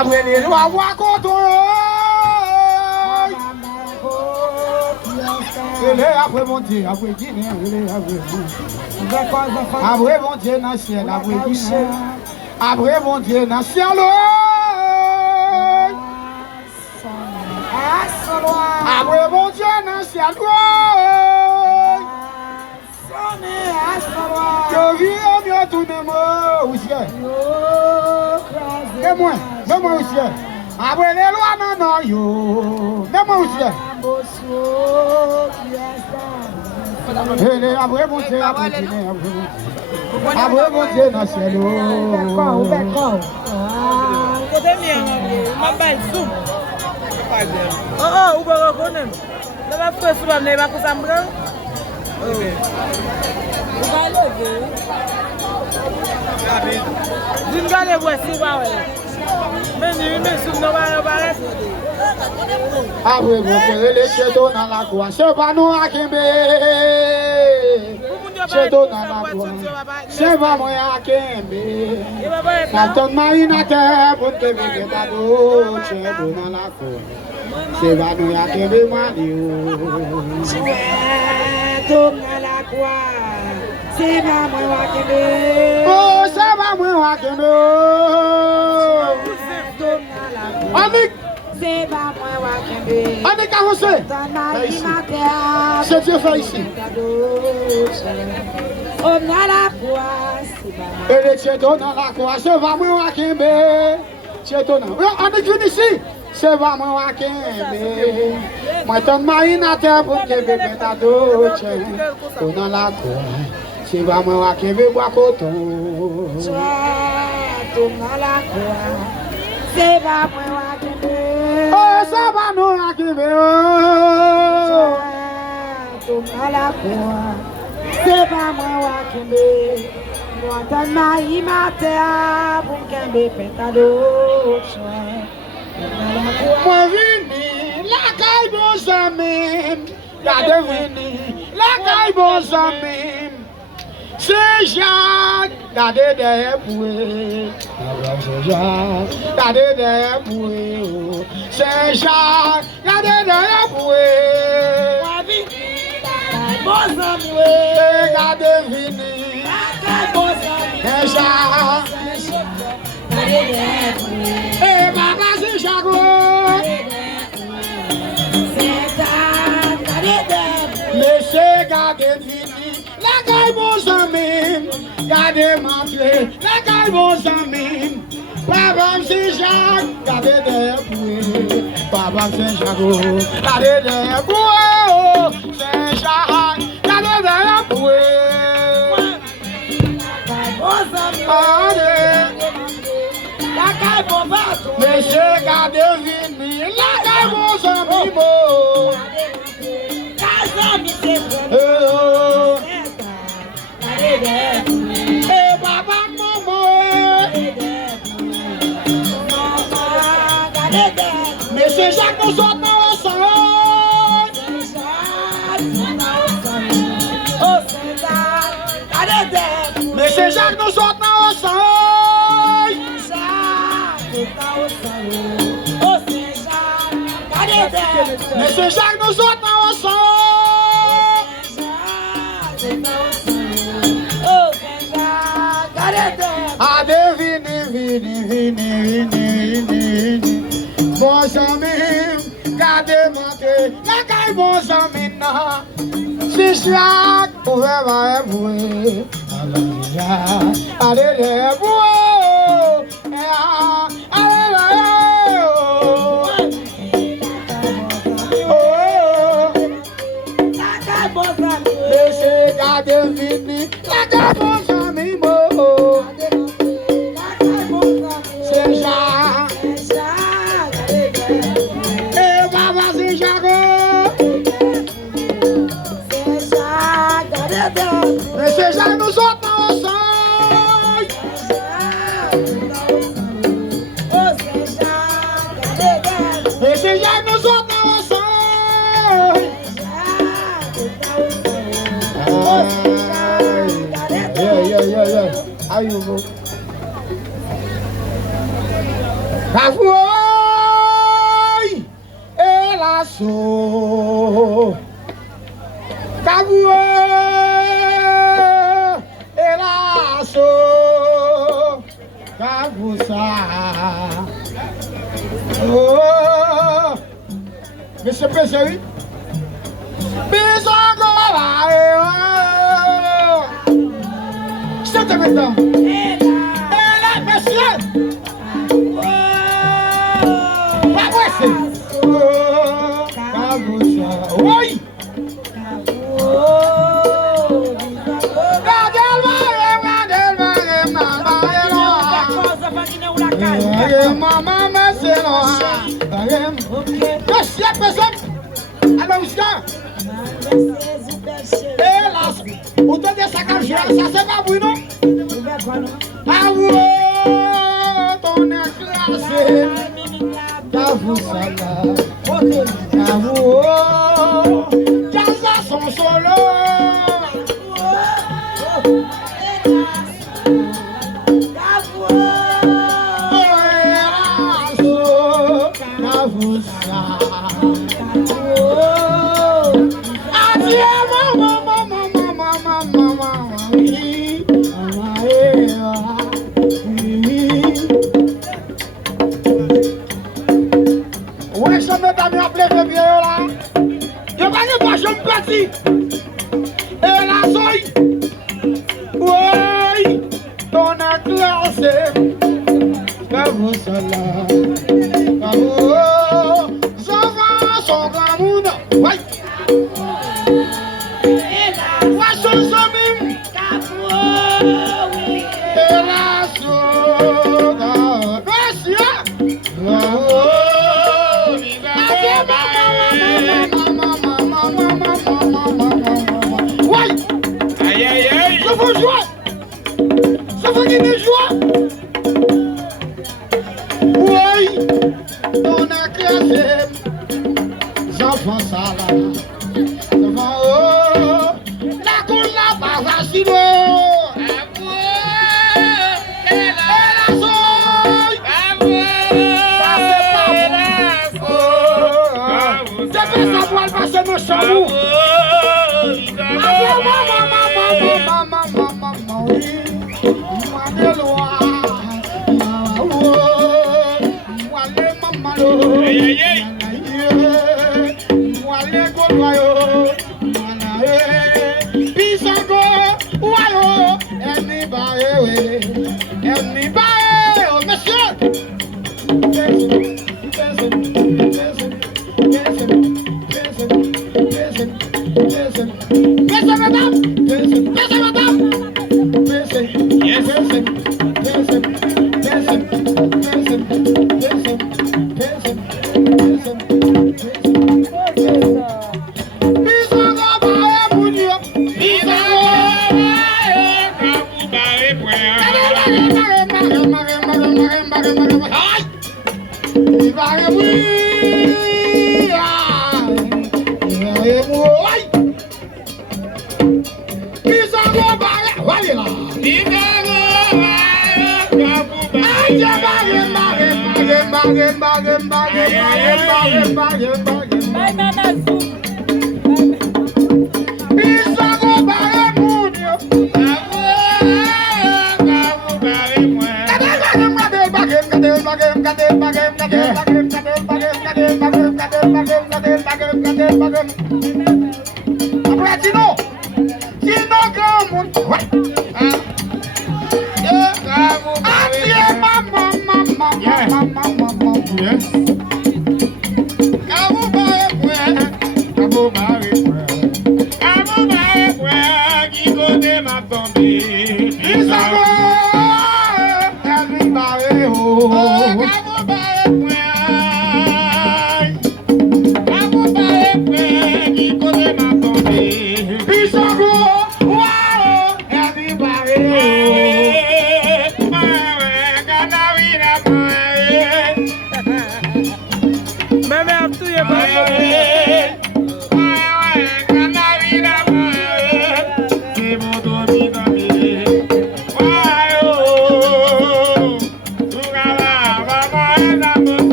Après les lois, voir contre après mon Dieu, après Guinée, après mon Dieu dans le ciel, après Guinée, après mon Dieu dans le ciel, après mon Dieu dans le ciel, je vis mieux tout le monde au ciel. Et moi au ciel. Après les lois, non, yo. Même au ciel. Après mon Dieu, après mon Dieu, dans le ciel. Après vous ferez les chétos dans la cour, c'est pas nous à Kembe. Chétos dans la cour, c'est pas moi à Kembe. Quand marine à terre pour que mes cadeaux, chétos dans la cour, c'est pas nous à Kembe, Mario. Chétos dans la cour, c'est pas moi à Kembe. Oh, c'est pas moi à Kembe. Anik! C'est pas moi qui Anik avancé! C'est Dieu fait ici. Et les chétos dans la croix, c'est pas moi qui Chétos dans la Anik vient ici! C'est pas moi qui moi, ton mari n'a terre pour que bébé ta douce. Dans la croix, c'est pas moi qui bois coton. Dans la croix. C'est pas moi qui veux. Oh, c'est pas nous qui veux. À la croix. C'est pas moi qui veux. Moi, t'as maï matin pour qu'un bébé t'a douce. Moi, vini, la caille bon samim. La devini, la caille bon samim. C'est Jacques, la derrière bouée. C'est Jacques, la derrière bouée. C'est Jacques, la derrière bouée. Bon ami, la devini. C'est Jacques, la derrière bouée. Et papa c'est Jacques. C'est Jacques, la derrière bouée. Mais c'est Jacques. La caille bon amis, gardez ma clé. La caille bon amis, Papa c'est Jacques, gardez des bouées. Papa c'est Jacques, gardez des bouées. C'est Jacques, gardez des bouées. La caille bon bateau, monsieur gardez vini. La caille bon amis, eh papa maman, Monsieur Jacques nous saute dans le sang. Monsieur Jacques nous saute dans le sang. Monsieur Jacques nous saute dans le sang. Allez, vini. Bon ami, gardez monter, la caille bon ami, si chaque pouvait m'avouer, allez les bouer, allez la caille bon ami, laissez garder vini, la caille bon ami, c'est Jacques. Monsieur Jacques nous saute dans le sang. Monsieur Jacques nous saute dans le sang. Yeah. How you go? Cavouille et la sauce. Cavouille et la sauce. Cavoussa. Oh, monsieur Président, oui. Bisongola. C'est maintenant. Et là, monsieur. Oui.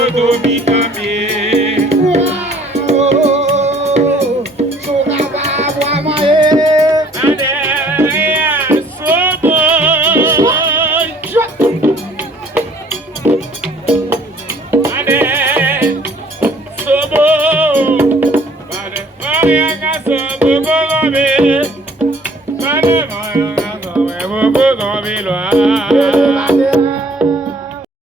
Odo mi